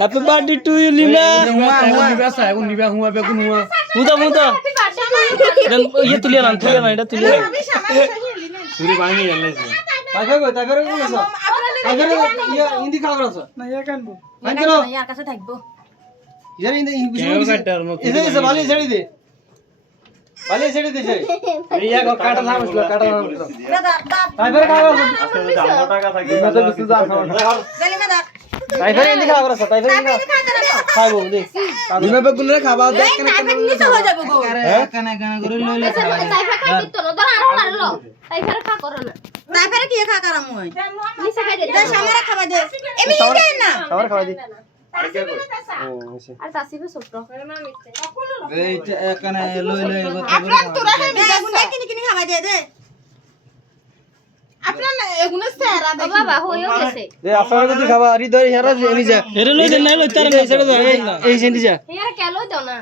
happy birthday to you Lima মুদা মুদা ইয়ে তুলিয়া না এটা তুলিয়া সুরি বাঙি জানলাইছে তাকে কোন আছে তাকে ইয়া হিন্দি খাবার আছে না ইয়া কানবো কানবো ইয়ার কাছে থাকবো ইয়ার হিন্দি ইসে বালি ছেড়ে দে বালি ছেড়ে দে ইয়া কাটা না বসলো কাটা না বসলো তাইফারে খাবার আছে আসলে জানো টাকা থাকে না তো কিছু জানো জানি না তাইফারে হিন্দি খাবার আছে তাইফারে খাবো দে দিমে বেগুনে খাবার দে কেন কেন নিতে হয়ে যাবে গো কেন কেন করে লইলে খাবার তাইফারে খাই দিত না ধর আর নারলো তাইফারে খা করো না তাইফারে কি খা করাম মই নিচে খাই দে সামরা খাবার দে এমনি দেই না খাবার খাওয়া দি আর তাসিবে ছোট এই কেন লই লই আপনার তোরা বেগুনে কিনি কিনি খাবার দে দে আপনার এগুনে সেরা দে বাবা হইও গেছে এ আপনার কত খাবা আরি ধরে হেরা এনি যা হেরে লই দে না লই তার না ছেড়ে দাও এই সেন্টি যা হেরা কেন দাও না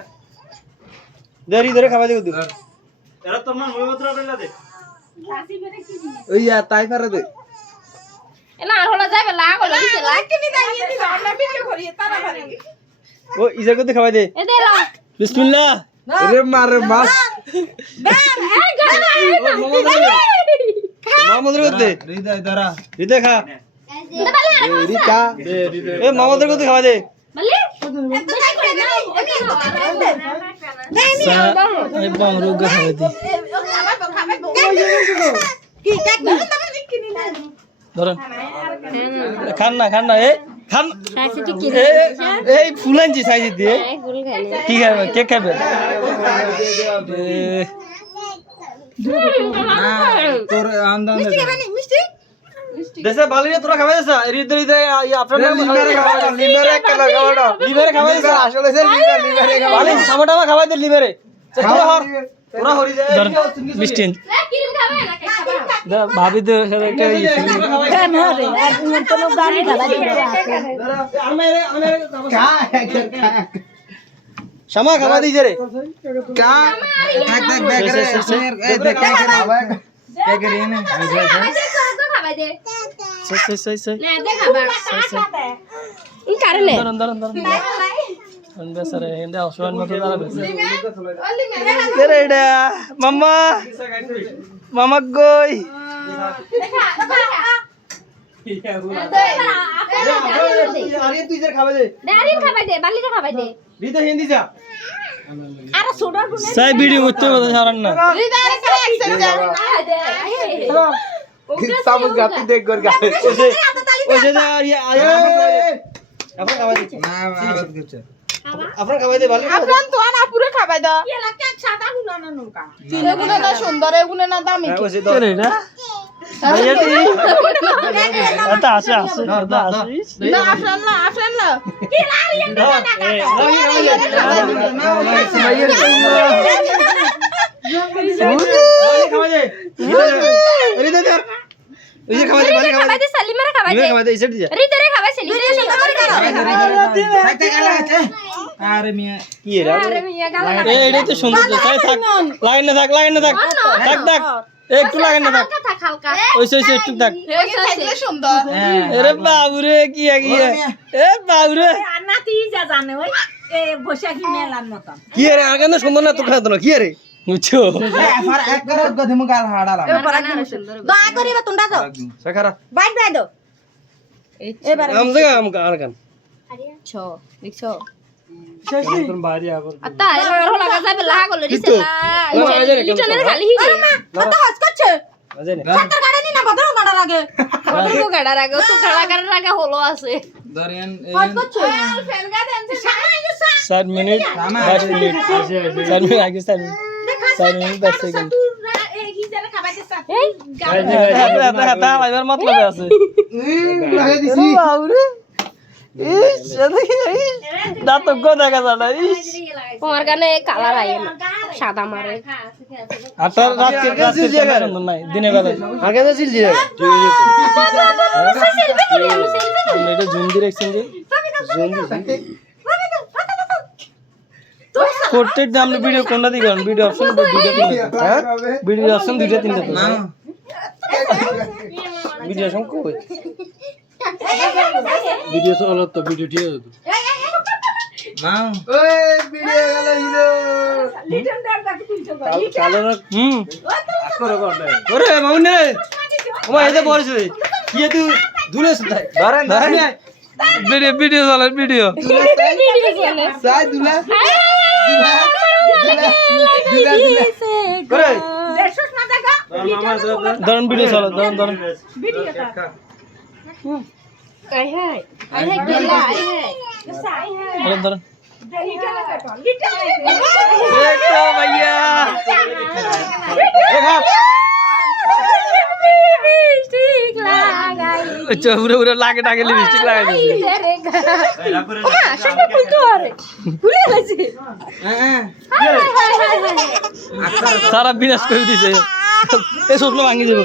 ধরি ধরে খাবা দে দু এরা তোর না মই মাত্র কইলা দে তাসিবে কি জিনিস ওই যা তাই পারে দে এলা আর হলা যাবে লা কইলো দিছে লা কিনি দাই নি আমরা ভিডিও করি তারা পারে ও ইজা কত খাওয়া দে এ দে লা বিসমিল্লাহ রে মার মাস বাম এই গানা মামাদের কত হৃদয় ধরা হৃদয় খা রিতা এ মামাদের কত খাওয়া দে বলি এত খাই করে না এই বাম রোগ খাওয়া দে কি কাক ধরুন তারপর কিনি না ধরুন খান না এ খান সাইজটি কি এই ফুলাঞ্জি সাইজ দিয়ে ফুল খাইলে কি খাবে কেক খাবে তোর আমদান মিষ্টি খাবে না মিষ্টি দেশে বালিরে তোরা খাবে দেশা হৃদয় আপনার লিভারে কালা খাওয়াটা লিভারে খাবে দেশা আসলে সে লিভারে খাবে বালি সামটা খাওয়াই দে লিভারে তোরা হরি যায় মিষ্টি ক্রিম খাবে না কেক খাবে দা ভাবি দে একটা কেন রে আর কোনো গালি খাবা দে क्षमा खावा दीजिए रे क्या देख बैग रे ए देख क्या करिए ना खावा दे सही ले दे खावा इन कर ले अंदर अंदर सरे हिंदे ऑप्शन मत दारा तेरे डा मम्मा गोई अरे तू इधर खावा दे डारी खावा दे बाली से खावा दे रीता हिंदी जा अरे सोडा गुने साई वीडियो उच्च बता सारन ना रीता अरे करे एक्सेप्ट जा दे सब गाती देख कर गाते ओसे दे यार ये आया अपन खावा दे ना आवाज कर अपन खावा दे बाली अपन तो ना पूरे खावा दे ये लगे सादा गुना ना नुका तीन गुना ना सुंदर है गुना ना दामी ओसे दे रे ना आता आसे ना aflan की लारी अंदर खावा दे अरे दे ये खावा दे बाली खावा दे सलीमरे खावा दे इसे दे अरे तेरे खावा सलीमरे अरे मिया की रे अरे मिया गाला ए एडे तो सुंदर তাই থাক লাগাই না থাক থাক একটু লাগাই না থাক ওইসে একটু থাক এইসে সুন্দর আরে বাবুরে কি এ বাবুরে নাতি যা জানে ওই এ বৈশাখী মেলার মত কি রে আগে না সুন্দর না তো খাতো না কি রে বুঝছো এফার এক করে গদিমু গাল হাড়ালাম এবার একদম সুন্দর দয়া করিবা তুন্ডা যাও সখারা বাইট বাই দাও এবার আম জায়গা আম কার কান ছো দেখছো तुम बारी आवर आता एरो लगा जाबे लाहा गलो दिसला लिटनेर खाली हि आता हसकछ আজেনে ছাত্র গাড়ি নি না বদর গাড়া লাগে বদর গাড়া লাগে তো গাড়া গাড়া লাগে হলো আছে ধরেন হসকছ ফ্যান গা দেন 7 মিনিট 10 মিনিট 7 মিনিট আগে 7 মিনিট 10 সেকেন্ড এই কি জানে খাবার দিছ এই গাড়া এবার মতলব আছে লাগে দিছি বাউরে ইস দাঁত গো দেখা যায় না ইস তোমার কানে কালার আই না সাদা মারে আটা রাত জায়গা সুন্দর নাই দিনে বেলা আগে তো সিল দিয়ে এটা জুম ডিরেকশন যে জুম পোর্ট্রেট দাম ভিডিও কোনটা দিবেন ভিডিও অপশন দুইটা তিনটা হ্যাঁ ভিডিও অপশন দুইটা তিনটা না ভিডিও সব কই ভিডিও চলো তো ভিডিও ঠিক আছে তো নাও ওই ভিডিও গেল হিলো কালো করো কোনটা ওরে মামুনে ওমা এই যে বলছ কি তুই ধুলেছ তাই ধরেন ধরেন ভিডিও ভিডিও চলে ভিডিও সাই দুলা করে দেড়শোস না দেখা ধরন ভিডিও চলে ধরন ধরন ধরন ধরন দেখো ভাইয়া আচ্ছা পুরো পুরো লাগে টাকে লিপস্টিক লাগাই দিয়েছে সারা বিনাশ করে দিছে এই স্বপ্ন ভাঙি দেব